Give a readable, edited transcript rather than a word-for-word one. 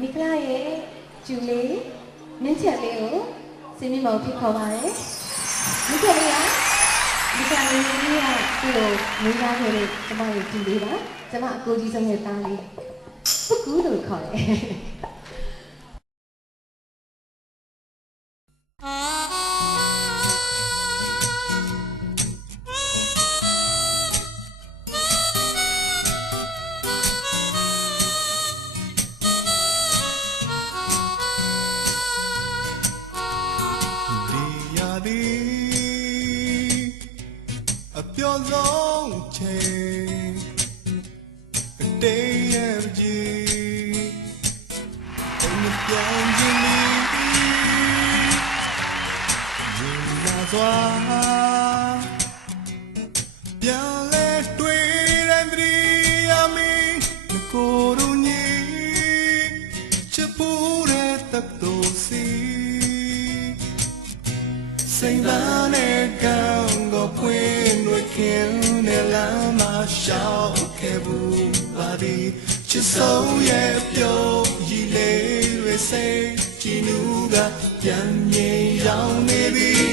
မိခလာရဲ့ကျူလေးနင်းချက်လေးကိုစင်းမမောင်ဖြစ်ခေါ်ပါတယ်မိခလေးကမိခလေးကသူ့ကိုမင်းသားခဲ့တဲ့ကျမရဲ့ကျူလေးပါကျမအကိုကြီးဆုံးရဲ့သားလေးပုကူလို့ခေါ်တယ်အပြောဆုံးချိန်တေးရဲ့ကြီးအင်းပြောင်းခြင်းလေးဒီနာစွာပြန်လဲတွေ့တဲ့တည်းရမီကိုရူညီချပူတဲ့တပ်တော်စီစိတ်သားနဲ့ကံကိုဖွင့်လို့ခင်နဲ့လာမရှောက်ခဲ့ဘူးပါဒီချစ်ဆုံးရဲ့ပြုံးရည်လေးတွေစိတ်ကြည်နူးကပြန်မြင်ရောက်နေပြီ